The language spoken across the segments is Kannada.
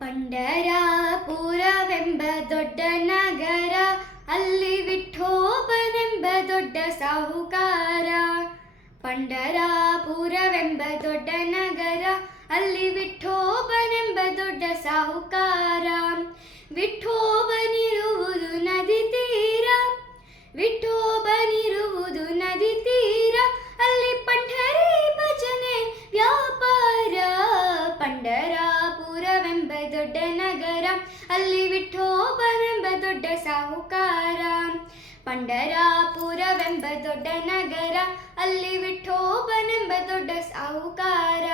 ಪಂಡರಾಪುರವೆಂಬ ದೊಡ್ಡ ನಗರ, ಅಲ್ಲಿ ವಿಠೋಬನೆಂಬ ದೊಡ್ಡ ಸಾಹುಕಾರ. ಪಂಡರಾಪುರವೆಂಬ ದೊಡ್ಡ ನಗರ, ಅಲ್ಲಿ ವಿಠೋಬನೆಂಬ ದೊಡ್ಡ ಸಾಹುಕಾರ. ವಿಠೋಬನಿರುವುದು ನದಿ ತೀರ, ವಿಠೋಬನಿರುವುದು ನದಿ ತೀರ, ಅಲ್ಲಿ ಪಂಢರಿ ಭಜನೆ ವ್ಯಾಪಾರ. ಪಂಡರಾಪುರವೆಂಬ ದೊಡ್ಡ ನಗರ, ಅಲ್ಲಿ ವಿಠೋಬನೆಂಬ ದೊಡ್ಡ ಸಾಹುಕಾರ. ಪಂಡರಾಪುರವೆಂಬ ದೊಡ್ಡ ನಗರ, ಅಲ್ಲಿ ವಿಠೋಬನೆಂಬ ದೊಡ್ಡ ಸಾಹುಕಾರ.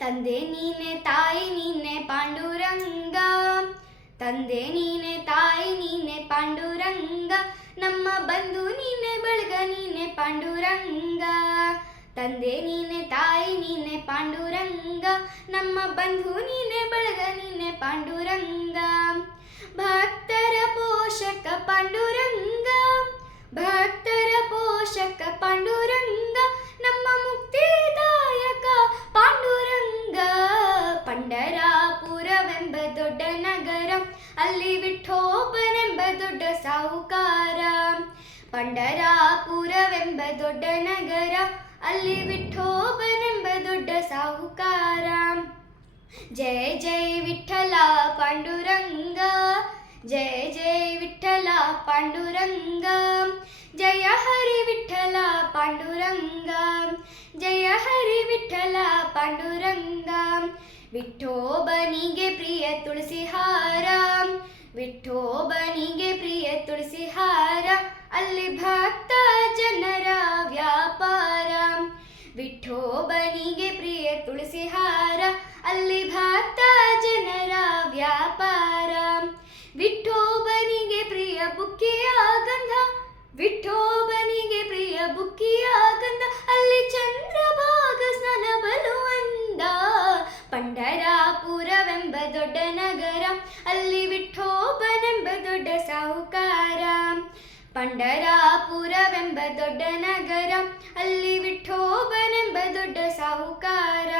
ತಂದೆ ನೀನೆ ತಾಯಿ ನೀನೆ ಪಾಂಡುರಂಗ, ತಂದೆ ನೀನೆ ತಾಯಿ ನೀನೆ ಪಾಂಡುರಂಗ, ನಮ್ಮ ಬಂಧು ನೀನೆ ಬಳಗ ನೀನೆ ಪಾಂಡುರಂಗ. ತಂದೆ ನೀನೆ ತಾಯಿ ನೀನೆ ಪಾಂಡುರಂಗ, ನಮ್ಮ ಬಂಧು ನೀನೆ ಬಳಗ ನೀನೆ ಪಾಂಡುರಂಗ. ಭಕ್ತರ ಪೋಷಕ ಪಾಂಡುರಂಗ, ಭಕ್ತರ ಪೋಷಕ ಪಾಂಡುರಂಗ, ನಮ್ಮ ಮುಕ್ತಿದಾಯಕ ಪಾಂಡುರಂಗ. ಪಂಡರಾಪುರವೆಂಬ ದೊಡ್ಡ ನಗರ, ಅಲ್ಲಿ ವಿಠೋಬನೆಂಬ ದೊಡ್ಡ ಸಾಹುಕಾರ. ಪಂಡರಾಪುರವೆಂಬ ದೊಡ್ಡ ನಗರ, ಅಲ್ಲಿ ವಿಠೋಬನೆಂಬ ದೊಡ್ಡ ಸಾಹುಕಾರ. ಜಯ ಜಯ ವಿಠಲ ಪಾಂಡುರಂಗ, ಜಯ ಜಯ ವಿಠಲ ಪಾಂಡುರಂಗ, ಜಯ ಹರಿ ವಿಠಲ ಪಾಂಡುರಂಗ, ಜಯ ಹರಿ ವಿಠಲ ಪಾಂಡುರಂಗ. ವಿಠೋಬನಿಗೆ ಪ್ರಿಯ ತುಳಸಿ ಹಾರ, ವಿಠೋಬನಿಗೆ ಪ್ರಿಯ ತುಳಸಿ ಹಾರ, ಅಲ್ಲಿ ಭಕ್ತ ಜನರ ವ್ಯಾಪಾರ. ವಿಠೋಬನಿಗೆ ಪ್ರಿಯ ತುಳಸಿ ಹಾರ, ಅಲ್ಲಿ ಭಕ್ತ ಜನರ ವ್ಯಾಪಾರ. ವಿಠೋಬನಿಗೆ ಪ್ರಿಯ ಬುಕ್ಕಿಯ ಗಂಧ, ವಿಠೋಬನಿಗೆ ಪ್ರಿಯ ಬುಕ್ಕಿಯ ಗಂಧ, ಅಲ್ಲಿ ಚಂದ್ರಭಾಗ ಸ್ನಾನ ಬಲುವಂದ. ಪಂಡರಾಪುರವೆಂಬ ದೊಡ್ಡ ನಗರ, ಅಲ್ಲಿ ವಿಠೋಬನೆಂಬ ದೊಡ್ಡ ಸಾಹುಕಾರ. ಪಂಡರಾಪುರವೆಂಬ ದೊಡ್ಡ ನಗರ, ಅಲ್ಲಿ ವಿಠೋಬನೆಂಬ ದೊಡ್ಡ ಸಾಹುಕಾರ.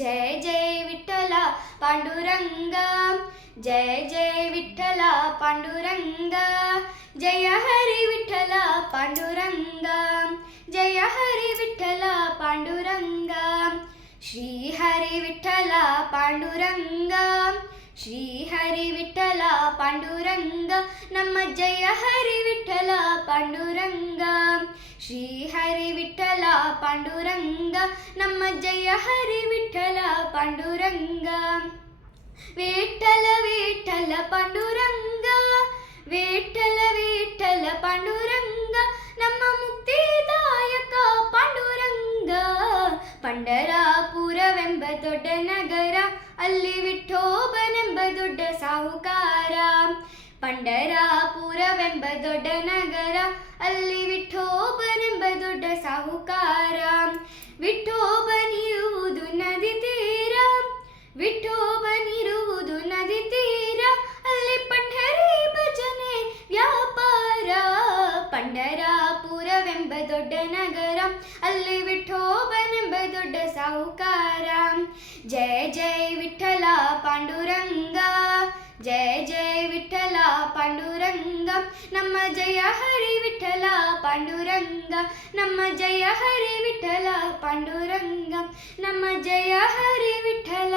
ಜಯ ಜಯ ವಿಠಲ ಪಾಂಡುರಂಗ, ಜಯ ಜಯ ವಿಠಲ ಪಾಂಡುರಂಗ, ಜಯ ಹರಿ ವಿಠಲ ಪಾಂಡುರಂಗ, ಜಯ ಹರಿ ವಿಠಲ ಪಾಂಡುರಂಗ. ಶ್ರೀ ಹರಿ ವಿಠಲ ಪಾಂಡುರಂಗ, ಶ್ರೀ ಹರಿ ವಿಠಲ ಪಾಂಡುರಂಗ, ನಮ್ಮ ಜಯ ಹರಿ ವಿಠಲ ಪಾಂಡುರಂಗ. ಶ್ರೀ ಹರಿ ವಿಠಲ ಪಾಂಡುರಂಗ, ನಮ್ಮ ಜಯ ಹರಿ ವಿಠಲ ಪಾಂಡುರಂಗ. ವಿಠಲ ವಿಠಲ ಪಾಂಡುರಂಗ, ವಿಠಲ ವಿಠಲ ಪಾಂಡುರಂಗ, ನಮ್ಮ ಮುಕ್ತಿದಾಯಕ ಪಾಂಡುರಂಗ. ಪಂಡರಾಪುರವೆಂಬ ದೊಡ್ಡ ನಗರ, ಅಲ್ಲಿ ವಿಠೋಬನೆಂಬ ದೊಡ್ಡ ಸಾಹುಕಾರ. ಪಂಡರಾಪುರವೆಂಬ ದೊಡ್ಡ ನಗರ, ಅಲ್ಲಿ ವಿಠೋಬನೆಂಬ ದೊಡ್ಡ ಸಾಹುಕಾರ. ವಿಠೋಬನಿರುವುದು ನದಿ ತೀರ, ವಿಠೋಬನಿರುವುದು ನದಿ ತೀರ, ಅಲ್ಲಿ ಪಂಢರಿ ಭಜನೆ ವ್ಯಾಪಾರ. ಪಂಡರಾಪುರವೆಂಬ ದೊಡ್ಡ ನಗರ, ಅಲ್ಲಿ ವಿಠೋಬನೆಂಬ ದೊಡ್ಡ ಸಾಹುಕಾರ. ಜಯ ಜಯ ವಿಠಲ ಪಾಂಡುರಂಗ, ಜಯ ಜಯ ವಿಠಲ ಪಾಂಡುರಂಗ, ನಮ್ಮ ಜಯ ಹರಿ ವಿಠಲ ಪಾಂಡುರಂಗ, ನಮ್ಮ ಜಯ ಹರಿ ವಿಠಲ ಪಾಂಡುರಂಗ, ನಮ್ಮ ಜಯ ಹರಿ ವಿಠಲ